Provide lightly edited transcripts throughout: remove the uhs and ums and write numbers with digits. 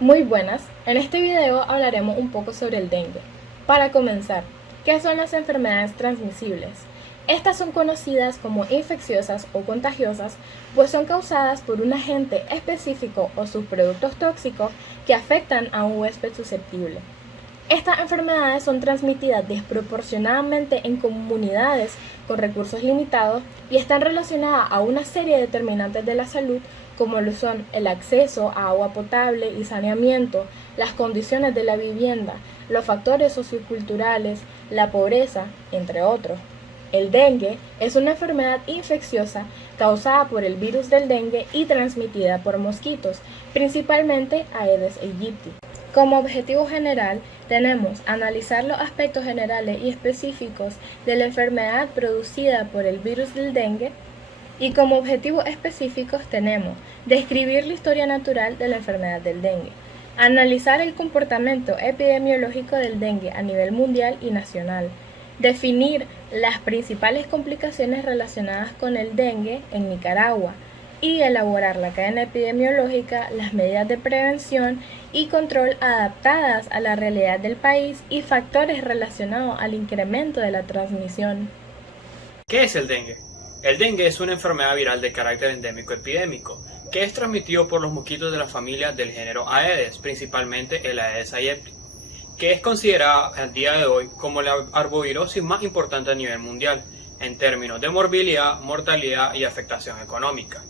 Muy buenas, en este video hablaremos un poco sobre el dengue. Para comenzar, ¿qué son las enfermedades transmisibles? Estas son conocidas como infecciosas o contagiosas, pues son causadas por un agente específico o subproductos tóxicos que afectan a un huésped susceptible. Estas enfermedades son transmitidas desproporcionadamente en comunidades con recursos limitados y están relacionadas a una serie de determinantes de la salud como lo son el acceso a agua potable y saneamiento, las condiciones de la vivienda, los factores socioculturales, la pobreza, entre otros. El dengue es una enfermedad infecciosa causada por el virus del dengue y transmitida por mosquitos, principalmente Aedes aegypti. Como objetivo general, tenemos analizar los aspectos generales y específicos de la enfermedad producida por el virus del dengue y como objetivos específicos tenemos describir la historia natural de la enfermedad del dengue, analizar el comportamiento epidemiológico del dengue a nivel mundial y nacional, definir las principales complicaciones relacionadas con el dengue en Nicaragua, y elaborar la cadena epidemiológica, las medidas de prevención y control adaptadas a la realidad del país y factores relacionados al incremento de la transmisión. ¿Qué es el dengue? El dengue es una enfermedad viral de carácter endémico epidémico, que es transmitido por los mosquitos de la familia del género Aedes, principalmente el Aedes aegypti, que es considerada al día de hoy como la arbovirosis más importante a nivel mundial, en términos de morbilidad, mortalidad y afectación económica.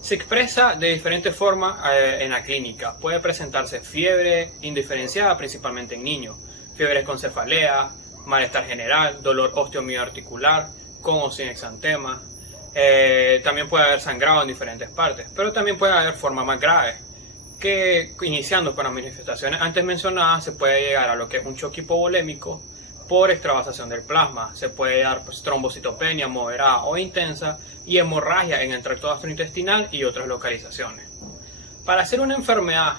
Se expresa de diferentes formas en la clínica. Puede presentarse fiebre indiferenciada principalmente en niños, fiebres con cefalea, malestar general, dolor osteomioarticular, con o sin exantema. También puede haber sangrado en diferentes partes, pero también puede haber formas más graves, que iniciando con las manifestaciones antes mencionadas se puede llegar a lo que es un choque hipovolémico por extravasación del plasma. Se puede dar trombocitopenia moderada o intensa y hemorragia en el tracto gastrointestinal y otras localizaciones. Para ser una enfermedad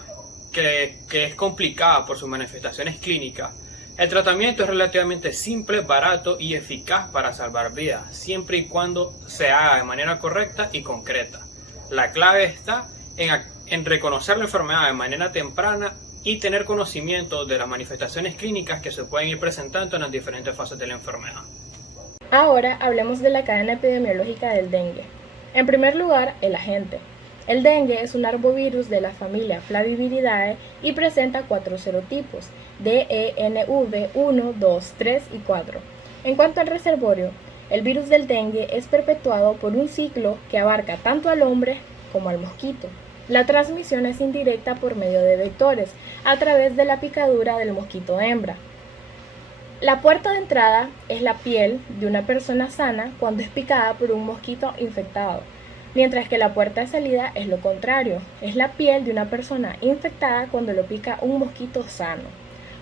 que es complicada por sus manifestaciones clínicas, el tratamiento es relativamente simple, barato y eficaz para salvar vidas, siempre y cuando se haga de manera correcta y concreta. La clave está en reconocer la enfermedad de manera temprana y tener conocimiento de las manifestaciones clínicas que se pueden ir presentando en las diferentes fases de la enfermedad. Ahora hablemos de la cadena epidemiológica del dengue. En primer lugar, el agente. El dengue es un arbovirus de la familia Flaviviridae y presenta 4 serotipos, DENV 1, 2, 3 y 4. En cuanto al reservorio, el virus del dengue es perpetuado por un ciclo que abarca tanto al hombre como al mosquito. La transmisión es indirecta por medio de vectores, a través de la picadura del mosquito hembra. La puerta de entrada es la piel de una persona sana cuando es picada por un mosquito infectado, mientras que la puerta de salida es lo contrario, es la piel de una persona infectada cuando lo pica un mosquito sano.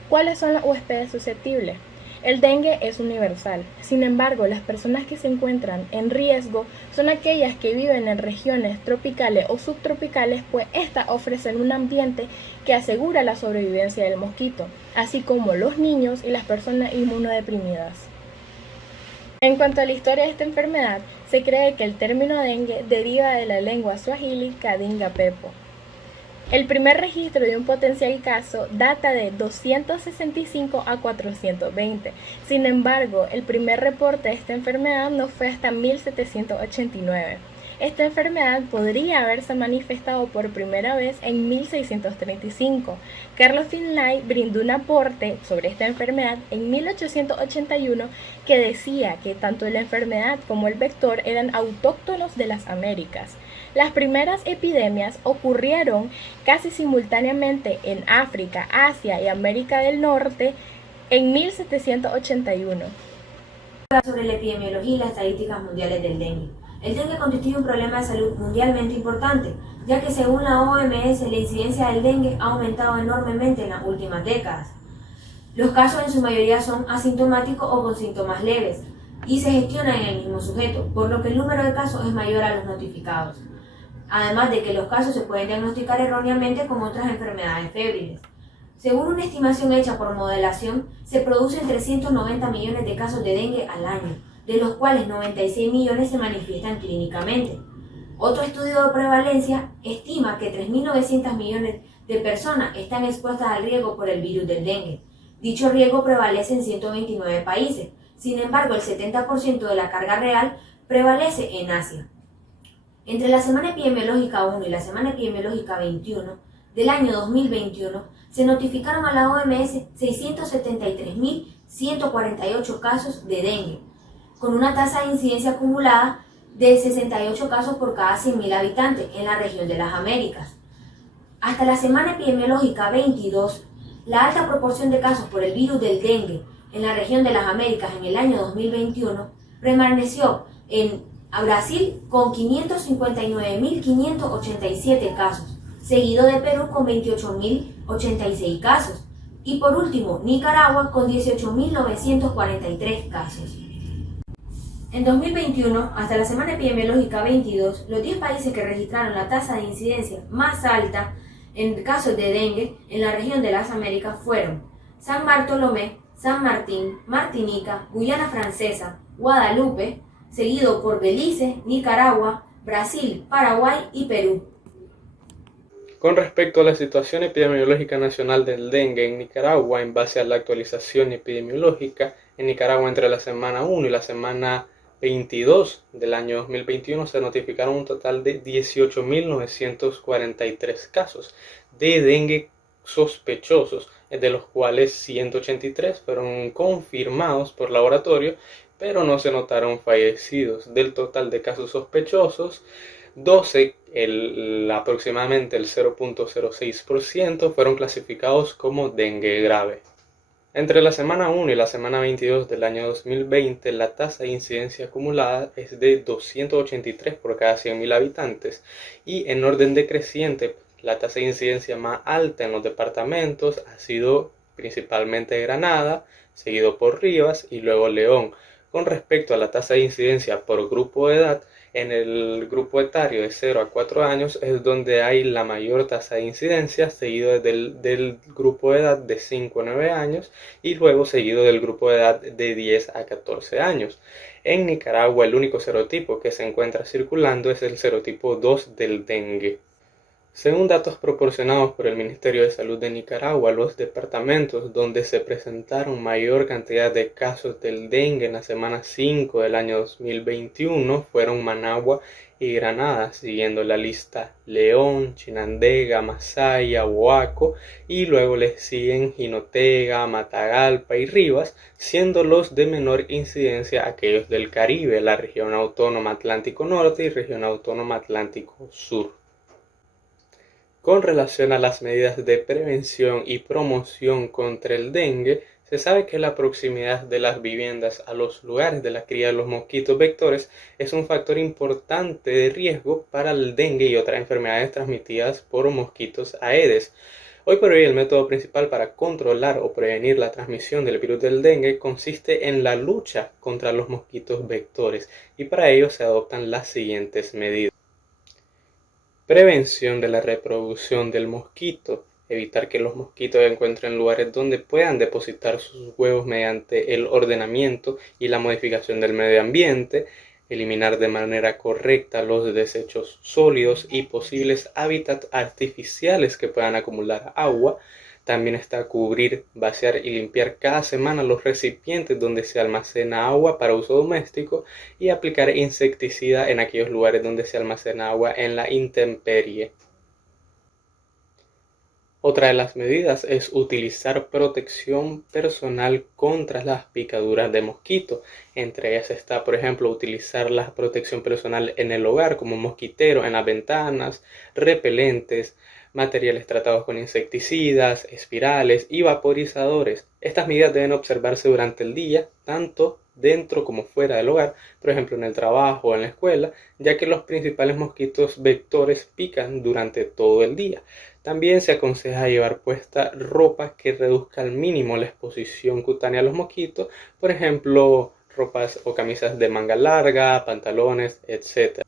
¿Cuáles son los huéspedes susceptibles? El dengue es universal, sin embargo, las personas que se encuentran en riesgo son aquellas que viven en regiones tropicales o subtropicales, pues éstas ofrecen un ambiente que asegura la sobrevivencia del mosquito, así como los niños y las personas inmunodeprimidas. En cuanto a la historia de esta enfermedad, se cree que el término dengue deriva de la lengua suajili kadinga pepo. El primer registro de un potencial caso data de 265 a 420. Sin embargo, el primer reporte de esta enfermedad no fue hasta 1789. Esta enfermedad podría haberse manifestado por primera vez en 1635. Carlos Finlay brindó un aporte sobre esta enfermedad en 1881 que decía que tanto la enfermedad como el vector eran autóctonos de las Américas. Las primeras epidemias ocurrieron casi simultáneamente en África, Asia y América del Norte en 1781. Sobre la epidemiología y las estadísticas mundiales del dengue. El dengue constituye un problema de salud mundialmente importante, ya que según la OMS la incidencia del dengue ha aumentado enormemente en las últimas décadas. Los casos en su mayoría son asintomáticos o con síntomas leves y se gestionan en el mismo sujeto, por lo que el número de casos es mayor a los notificados. Además de que los casos se pueden diagnosticar erróneamente con otras enfermedades febriles. Según una estimación hecha por modelación, se producen 390 millones de casos de dengue al año, de los cuales 96 millones se manifiestan clínicamente. Otro estudio de prevalencia estima que 3.900 millones de personas están expuestas al riesgo por el virus del dengue. Dicho riesgo prevalece en 129 países, sin embargo el 70% de la carga real prevalece en Asia. Entre la semana epidemiológica 1 y la semana epidemiológica 21 del año 2021 se notificaron a la OMS 673.148 casos de dengue, con una tasa de incidencia acumulada de 68 casos por cada 100.000 habitantes en la región de las Américas. Hasta la semana epidemiológica 22, la alta proporción de casos por el virus del dengue en la región de las Américas en el año 2021 permaneció en Brasil con 559.587 casos, seguido de Perú con 28.086 casos y por último Nicaragua con 18.943 casos. En 2021, hasta la semana epidemiológica 22, los 10 países que registraron la tasa de incidencia más alta en casos de dengue en la región de las Américas fueron San Bartolomé, San Martín, Martinica, Guyana Francesa, Guadalupe, seguido por Belice, Nicaragua, Brasil, Paraguay y Perú. Con respecto a la situación epidemiológica nacional del dengue en Nicaragua, en base a la actualización epidemiológica, en Nicaragua entre la semana 1 y la semana 22 del año 2021 se notificaron un total de 18.943 casos de dengue sospechosos, de los cuales 183 fueron confirmados por laboratorio, pero no se notaron fallecidos. Del total de casos sospechosos, 12, aproximadamente el 0.06%, fueron clasificados como dengue grave. Entre la semana 1 y la semana 22 del año 2020, la tasa de incidencia acumulada es de 283 por cada 100.000 habitantes y en orden decreciente, la tasa de incidencia más alta en los departamentos ha sido principalmente Granada, seguido por Rivas y luego León. Con respecto a la tasa de incidencia por grupo de edad, en el grupo etario de 0 a 4 años es donde hay la mayor tasa de incidencia, seguido del grupo de edad de 5 a 9 años y luego seguido del grupo de edad de 10 a 14 años. En Nicaragua el único serotipo que se encuentra circulando es el serotipo 2 del dengue. Según datos proporcionados por el Ministerio de Salud de Nicaragua, los departamentos donde se presentaron mayor cantidad de casos del dengue en la semana 5 del año 2021 fueron Managua y Granada, siguiendo la lista León, Chinandega, Masaya, Huaco y luego les siguen Jinotega, Matagalpa y Rivas, siendo los de menor incidencia aquellos del Caribe, la región autónoma Atlántico Norte y región autónoma Atlántico Sur. Con relación a las medidas de prevención y promoción contra el dengue, se sabe que la proximidad de las viviendas a los lugares de la cría de los mosquitos vectores es un factor importante de riesgo para el dengue y otras enfermedades transmitidas por mosquitos Aedes. Hoy por hoy el método principal para controlar o prevenir la transmisión del virus del dengue consiste en la lucha contra los mosquitos vectores y para ello se adoptan las siguientes medidas. Prevención de la reproducción del mosquito. Evitar que los mosquitos encuentren lugares donde puedan depositar sus huevos mediante el ordenamiento y la modificación del medio ambiente. Eliminar de manera correcta los desechos sólidos y posibles hábitats artificiales que puedan acumular agua. También está cubrir, vaciar y limpiar cada semana los recipientes donde se almacena agua para uso doméstico y aplicar insecticida en aquellos lugares donde se almacena agua en la intemperie. Otra de las medidas es utilizar protección personal contra las picaduras de mosquito. Entre ellas está, por ejemplo, utilizar la protección personal en el hogar como mosquitero en las ventanas, repelentes, materiales tratados con insecticidas, espirales y vaporizadores. Estas medidas deben observarse durante el día, tanto dentro como fuera del hogar, por ejemplo en el trabajo o en la escuela, ya que los principales mosquitos vectores pican durante todo el día. También se aconseja llevar puesta ropa que reduzca al mínimo la exposición cutánea a los mosquitos, por ejemplo ropas o camisas de manga larga, pantalones, etc.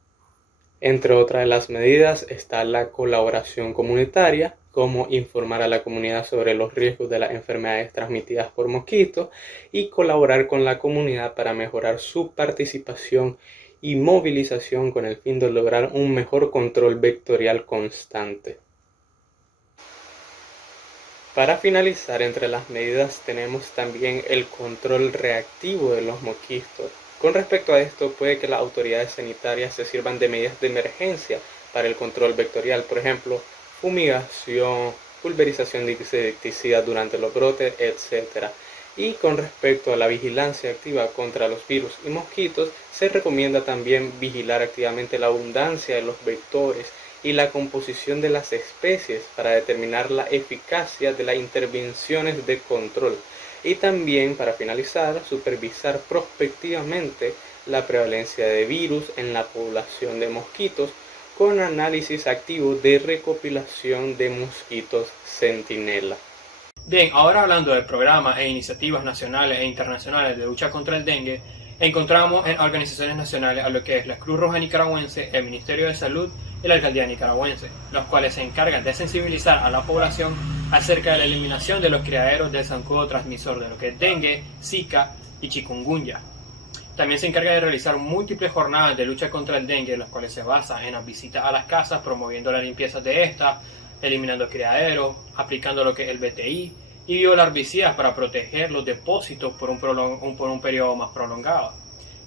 Entre otras de las medidas está la colaboración comunitaria, como informar a la comunidad sobre los riesgos de las enfermedades transmitidas por mosquitos y colaborar con la comunidad para mejorar su participación y movilización con el fin de lograr un mejor control vectorial constante. Para finalizar, entre las medidas tenemos también el control reactivo de los mosquitos. Con respecto a esto, puede que las autoridades sanitarias se sirvan de medidas de emergencia para el control vectorial, por ejemplo, fumigación, pulverización de insecticidas durante los brotes, etc. Y con respecto a la vigilancia activa contra los virus y mosquitos, se recomienda también vigilar activamente la abundancia de los vectores y la composición de las especies para determinar la eficacia de las intervenciones de control. Y también, para finalizar, supervisar prospectivamente la prevalencia de virus en la población de mosquitos con análisis activo de recopilación de mosquitos centinela. Bien, ahora hablando de programas e iniciativas nacionales e internacionales de lucha contra el dengue, encontramos en organizaciones nacionales a lo que es la Cruz Roja Nicaragüense, el Ministerio de Salud y la Alcaldía Nicaragüense, los cuales se encargan de sensibilizar a la población acerca de la eliminación de los criaderos del zancudo transmisor de lo que es dengue, zika y chikungunya. También se encarga de realizar múltiples jornadas de lucha contra el dengue, las cuales se basan en las visitas a las casas, promoviendo la limpieza de estas, eliminando criaderos, aplicando lo que es el BTI y biolarvicidas para proteger los depósitos por un periodo más prolongado.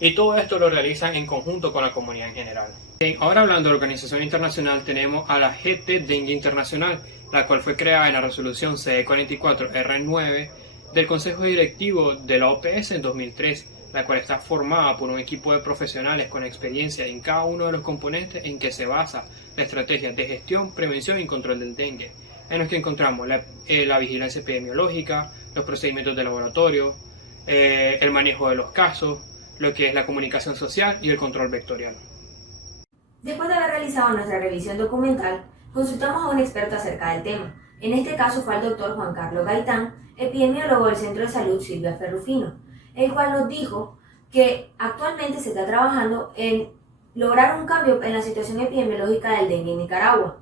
Y todo esto lo realizan en conjunto con la comunidad en general. Bien, ahora hablando de organización internacional, tenemos a la GT Dengue Internacional, la cual fue creada en la resolución CE44R9 del Consejo Directivo de la OPS en 2003, la cual está formada por un equipo de profesionales con experiencia en cada uno de los componentes en que se basa la estrategia de gestión, prevención y control del dengue, en los que encontramos la vigilancia epidemiológica, los procedimientos de laboratorio, el manejo de los casos, lo que es la comunicación social y el control vectorial. Después de haber realizado nuestra revisión documental, consultamos a un experto acerca del tema. En este caso fue el doctor Juan Carlos Gaitán, epidemiólogo del Centro de Salud Silvia Ferrufino, el cual nos dijo que actualmente se está trabajando en lograr un cambio en la situación epidemiológica del dengue en Nicaragua.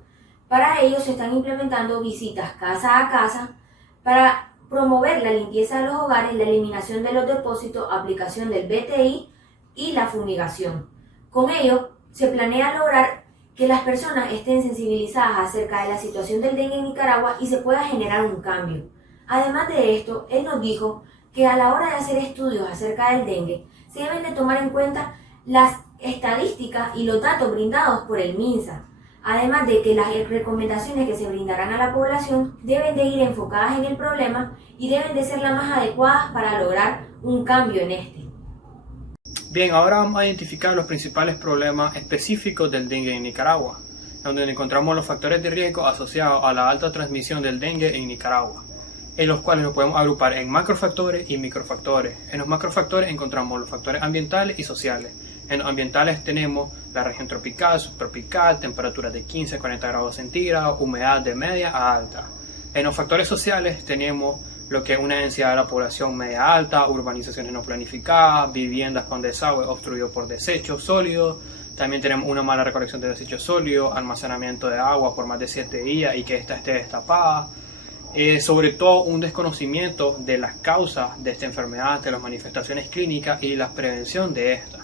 Para ello se están implementando visitas casa a casa para promover la limpieza de los hogares, la eliminación de los depósitos, aplicación del BTI y la fumigación. Con ello se planea lograr que las personas estén sensibilizadas acerca de la situación del dengue en Nicaragua y se pueda generar un cambio. Además de esto, él nos dijo que a la hora de hacer estudios acerca del dengue se deben de tomar en cuenta las estadísticas y los datos brindados por el MINSA, además de que las recomendaciones que se brindarán a la población deben de ir enfocadas en el problema y deben de ser las más adecuadas para lograr un cambio en este. Bien, ahora vamos a identificar los principales problemas específicos del dengue en Nicaragua, donde encontramos los factores de riesgo asociados a la alta transmisión del dengue en Nicaragua, en los cuales nos podemos agrupar en macrofactores y microfactores. En los macrofactores encontramos los factores ambientales y sociales. En los ambientales tenemos la región tropical, subtropical, temperaturas de 15 a 40 grados centígrados, humedad de media a alta. En los factores sociales tenemos lo que es una densidad de la población media alta, urbanizaciones no planificadas, viviendas con desagüe obstruido por desechos sólidos. También tenemos una mala recolección de desechos sólidos, almacenamiento de agua por más de 7 días y que ésta esté destapada. Sobre todo un desconocimiento de las causas de esta enfermedad, de las manifestaciones clínicas y la prevención de esta.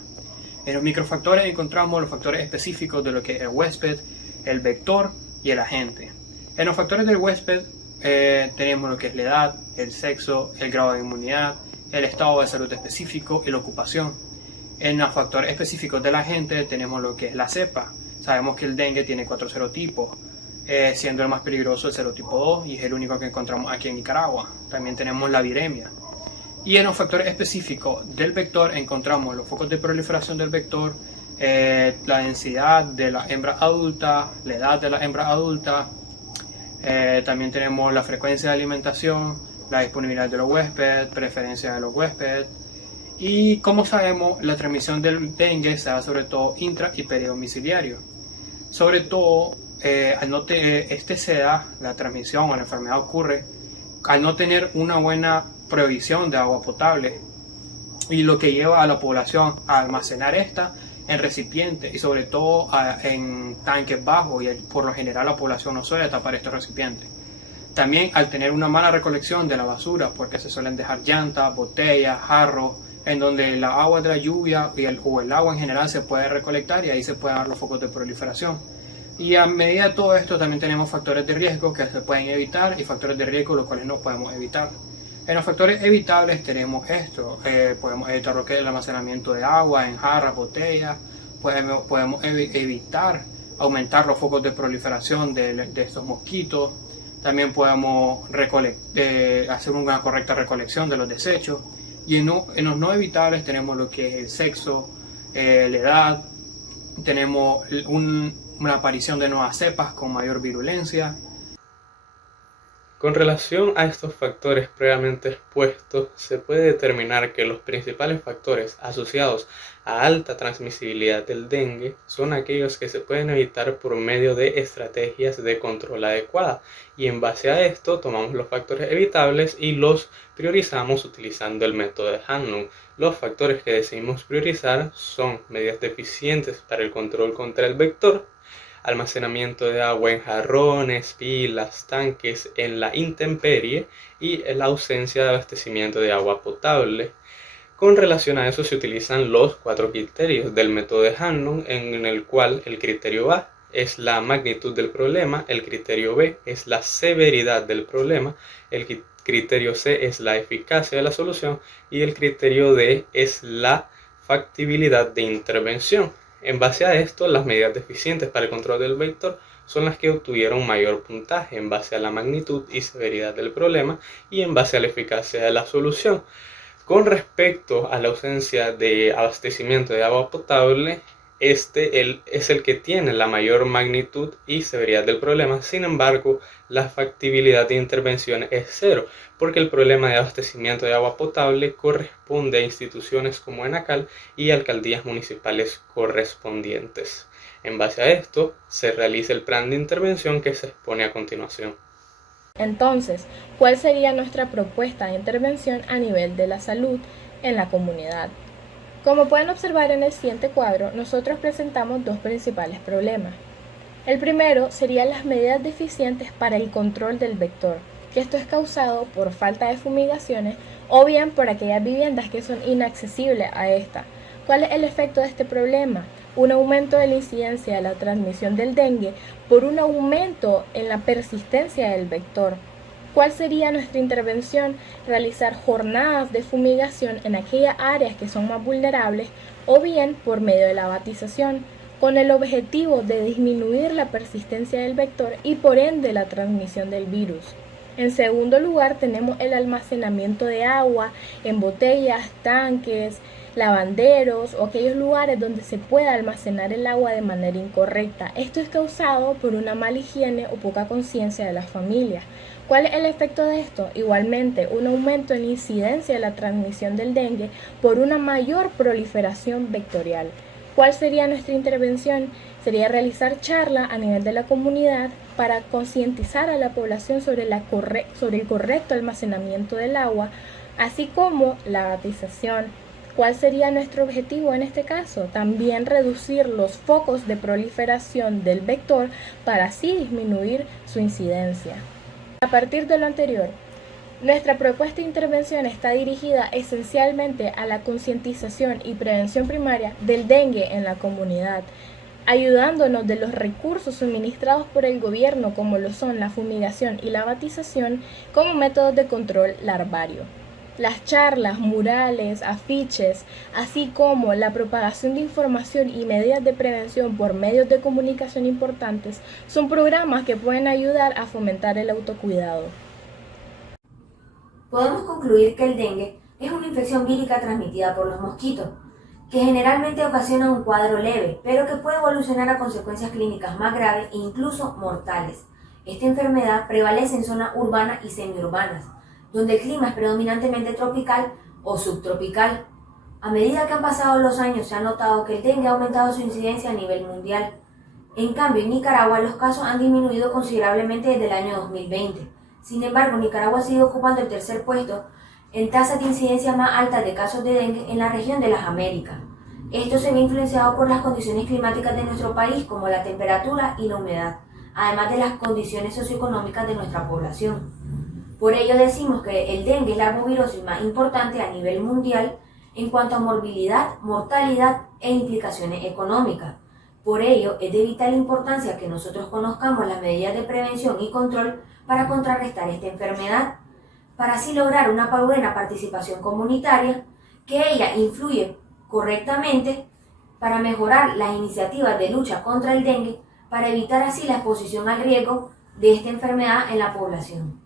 En los microfactores encontramos los factores específicos de lo que es el huésped, el vector y el agente. En los factores del huésped tenemos lo que es la edad, el sexo, el grado de inmunidad, el estado de salud específico y la ocupación. En los factores específicos del agente tenemos lo que es la cepa. Sabemos que el dengue tiene 4 serotipos, siendo el más peligroso el serotipo 2 y es el único que encontramos aquí en Nicaragua. También tenemos la viremia. Y en los factores específicos del vector encontramos los focos de proliferación del vector, la densidad de la hembra adulta, la edad de la hembra adulta, también tenemos la frecuencia de alimentación, la disponibilidad de los huéspedes, preferencia de los huéspedes. Y como sabemos, la transmisión del dengue se da sobre todo intra y peridomiciliario. Sobre todo, la transmisión o la enfermedad ocurre al no tener una buena provisión de agua potable, y lo que lleva a la población a almacenar esta en recipientes y sobre todo en tanques bajos, y por lo general la población no suele tapar estos recipientes. También al tener una mala recolección de la basura, porque se suelen dejar llantas, botellas, jarros, en donde la agua de la lluvia o el agua en general se puede recolectar y ahí se pueden dar los focos de proliferación. Y a medida de todo esto también tenemos factores de riesgo que se pueden evitar y factores de riesgo los cuales no podemos evitar. En los factores evitables tenemos esto, podemos evitar lo que es el almacenamiento de agua en jarras, botellas, podemos evitar aumentar los focos de proliferación de estos mosquitos, también podemos hacer una correcta recolección de los desechos. Y en los no evitables tenemos lo que es el sexo, la edad, tenemos una aparición de nuevas cepas con mayor virulencia. Con relación a estos factores previamente expuestos, se puede determinar que los principales factores asociados a alta transmisibilidad del dengue son aquellos que se pueden evitar por medio de estrategias de control adecuada, y en base a esto tomamos los factores evitables y los priorizamos utilizando el método de Hanlon. Los factores que decidimos priorizar son medidas deficientes para el control contra el vector, almacenamiento de agua en jarrones, pilas, tanques en la intemperie y la ausencia de abastecimiento de agua potable. Con relación a eso se utilizan los 4 criterios del método de Hanlon, en el cual el criterio A es la magnitud del problema, el criterio B es la severidad del problema, el criterio C es la eficacia de la solución y el criterio D es la factibilidad de intervención. En base a esto, las medidas deficientes para el control del vector son las que obtuvieron mayor puntaje en base a la magnitud y severidad del problema y en base a la eficacia de la solución. Con respecto a la ausencia de abastecimiento de agua potable, es el que tiene la mayor magnitud y severidad del problema. Sin embargo, la factibilidad de intervención es 0, porque el problema de abastecimiento de agua potable corresponde a instituciones como ENACAL y alcaldías municipales correspondientes. En base a esto, se realiza el plan de intervención que se expone a continuación. Entonces, ¿cuál sería nuestra propuesta de intervención a nivel de la salud en la comunidad? Como pueden observar en el siguiente cuadro, nosotros presentamos 2 principales problemas. El primero serían las medidas deficientes para el control del vector, que esto es causado por falta de fumigaciones o bien por aquellas viviendas que son inaccesibles a esta. ¿Cuál es el efecto de este problema? Un aumento de la incidencia de la transmisión del dengue por un aumento en la persistencia del vector. ¿Cuál sería nuestra intervención? Realizar jornadas de fumigación en aquellas áreas que son más vulnerables o bien por medio de la batización, con el objetivo de disminuir la persistencia del vector y por ende la transmisión del virus. En segundo lugar, tenemos el almacenamiento de agua en botellas, tanques, lavanderos o aquellos lugares donde se pueda almacenar el agua de manera incorrecta. Esto es causado por una mala higiene o poca conciencia de las familias. ¿Cuál es el efecto de esto? Igualmente, un aumento en la incidencia de la transmisión del dengue por una mayor proliferación vectorial. ¿Cuál sería nuestra intervención? Sería realizar charlas a nivel de la comunidad para concientizar a la población sobre el correcto almacenamiento del agua, así como la batización. ¿Cuál sería nuestro objetivo en este caso? También reducir los focos de proliferación del vector para así disminuir su incidencia. A partir de lo anterior, nuestra propuesta de intervención está dirigida esencialmente a la concientización y prevención primaria del dengue en la comunidad, ayudándonos de los recursos suministrados por el gobierno como lo son la fumigación y la batización como métodos de control larvario. Las charlas, murales, afiches, así como la propagación de información y medidas de prevención por medios de comunicación importantes son programas que pueden ayudar a fomentar el autocuidado. Podemos concluir que el dengue es una infección vírica transmitida por los mosquitos, que generalmente ocasiona un cuadro leve, pero que puede evolucionar a consecuencias clínicas más graves e incluso mortales. Esta enfermedad prevalece en zonas urbanas y semiurbanas, donde el clima es predominantemente tropical o subtropical. A medida que han pasado los años se ha notado que el dengue ha aumentado su incidencia a nivel mundial. En cambio, en Nicaragua los casos han disminuido considerablemente desde el año 2020. Sin embargo, Nicaragua sigue ocupando el tercer puesto en tasas de incidencia más altas de casos de dengue en la región de las Américas. Esto se ve influenciado por las condiciones climáticas de nuestro país, como la temperatura y la humedad, además de las condiciones socioeconómicas de nuestra población. Por ello decimos que el dengue es la arbovirosis más importante a nivel mundial en cuanto a morbilidad, mortalidad e implicaciones económicas. Por ello, es de vital importancia que nosotros conozcamos las medidas de prevención y control para contrarrestar esta enfermedad, para así lograr una buena participación comunitaria, que ella influye correctamente para mejorar las iniciativas de lucha contra el dengue, para evitar así la exposición al riesgo de esta enfermedad en la población.